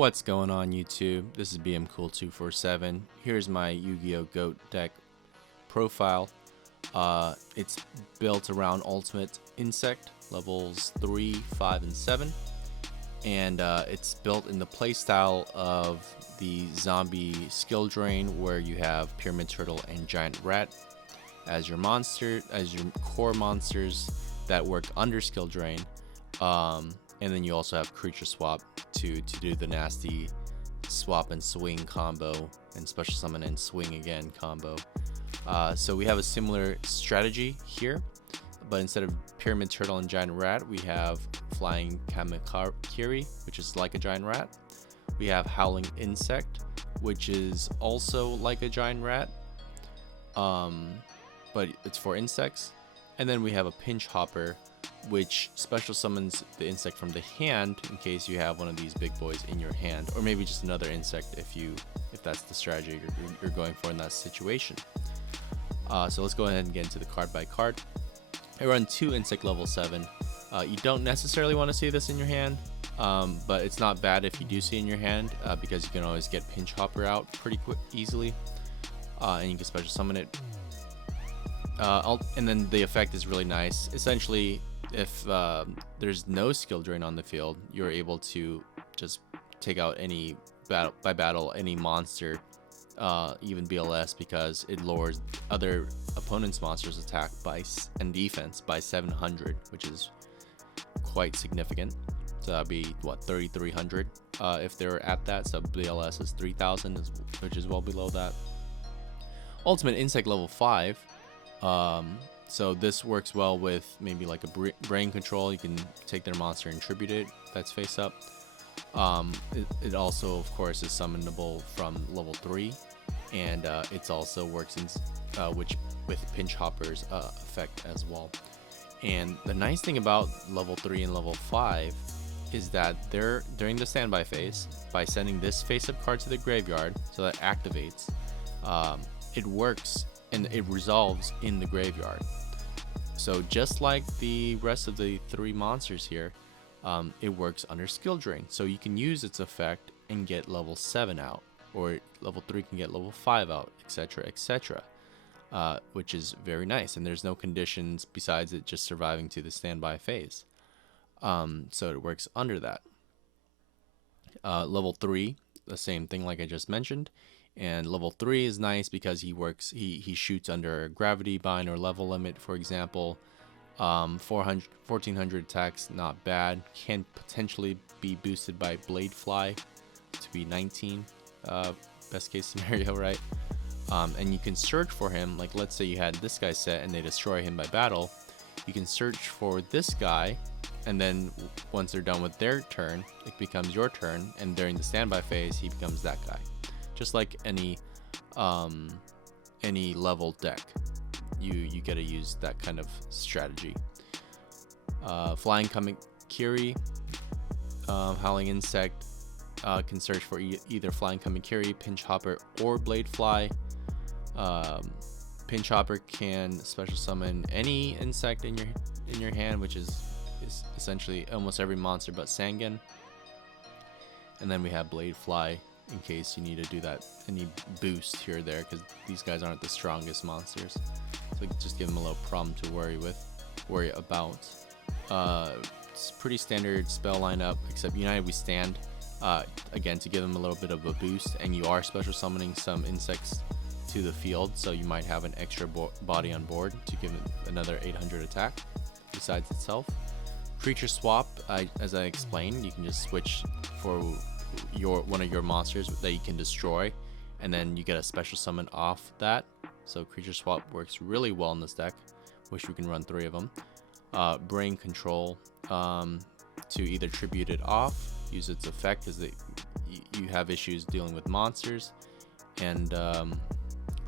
What's going on YouTube? This is BMCool247. Here's my Yu-Gi-Oh! Goat deck profile. It's built around Ultimate Insect, levels 3, 5, and 7. And it's built in the playstyle of the Zombie Skill Drain, where you have Pyramid Turtle and Giant Rat as your core monsters that work under Skill Drain. And then you also have Creature Swap to do the nasty swap and swing combo, and special summon and swing again combo. So we have a similar strategy here, but instead of Pyramid Turtle and Giant Rat, we have Flying Kamakiri, which is like a Giant Rat. We have Howling Insect, which is also like a Giant Rat, but it's for insects. And then we have a Pinch Hopper, which special summons the insect from the hand in case you have one of these big boys in your hand, or maybe just another insect if that's the strategy you're going for in that situation. So let's go ahead and get into the card by card. I run 2 insect level 7. You don't necessarily want to see this in your hand, but it's not bad if you do see it in your hand, because you can always get Pinch Hopper out pretty easily, and you can special summon it. And then the effect is really nice. Essentially, if there's no skill drain on the field, you're able to just take out any any monster, even BLS, because it lowers other opponent's monsters' attack and defense by 700, which is quite significant. So that'd be what, 3,300 if they're at that. So BLS is 3,000, which is well below that. Ultimate Insect level 5. So this works well with maybe like a brain control. You can take their monster and tribute it that's face up. It also, of course, is summonable from level 3, and it also works with Pinch Hopper's effect as well. And the nice thing about level 3 and level 5 is that they're during the standby phase, by sending this face-up card to the graveyard, so that activates, it works and it resolves in the graveyard. So just like the rest of the 3 monsters here, it works under Skill Drain. So you can use its effect and get level 7 out, or level 3 can get level 5 out, etc, etc, which is very nice. And there's no conditions besides it just surviving to the standby phase. So it works under that. Level 3, the same thing like I just mentioned. And level 3 is nice because he shoots under gravity bind or level limit, for example. 1400 attacks, not bad. Can potentially be boosted by Blade Fly to be 19, best case scenario, right? And you can search for him, like let's say you had this guy set and they destroy him by battle. You can search for this guy, and then once they're done with their turn, it becomes your turn, and during the standby phase he becomes that guy. Just like any level deck, you gotta use that kind of strategy. Flying Kamakiri, Howling Insect, can search for either Flying Kamakiri, Pinch Hopper, or Blade Fly. Pinch Hopper can special summon any insect in your hand, which is essentially almost every monster but Sangan. And then we have Blade Fly in case you need to do that, any boost here or there, because these guys aren't the strongest monsters, so just give them a little problem to worry about. It's pretty standard spell lineup, except United We Stand, again, to give them a little bit of a boost, and you are special summoning some insects to the field, so you might have an extra body on board to give it another 800 attack besides itself. Creature Swap, as I explained, you can just switch for one of your monsters that you can destroy, and then you get a special summon off that. So Creature Swap works really well in this deck. Wish we can run 3 of them. Brain Control, to either tribute it off, use its effect because you have issues dealing with monsters, and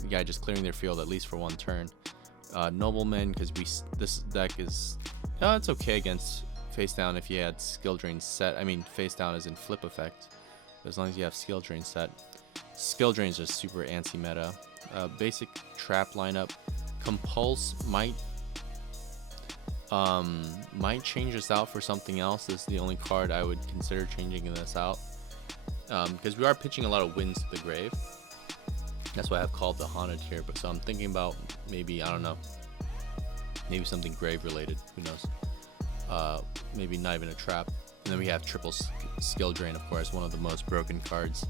yeah, just clearing their field at least for 1 turn. Nobleman, because this deck is it's okay against face down if you had Skill Drain set. I mean, face down is in flip effect, but as long as you have Skill Drain set. Skill Drain is just super anti-meta. Basic trap lineup. Compulse might change this out for something else. This is the only card I would consider changing this out. because we are pitching a lot of winds to the grave. That's why I've called the haunted here. But so I'm thinking about maybe, I don't know, maybe something grave related. Who knows? Maybe not even a trap. And then we have triple skill drain, of course, one of the most broken cards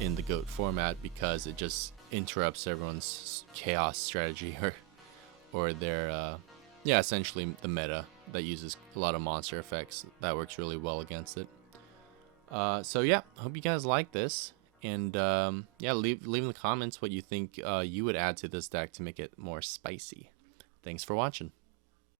in the GOAT format, because it just interrupts everyone's chaos strategy or their yeah, essentially the meta that uses a lot of monster effects. That works really well against it. So yeah, hope you guys like this, and yeah, leave in the comments what you think you would add to this deck to make it more spicy. Thanks for watching.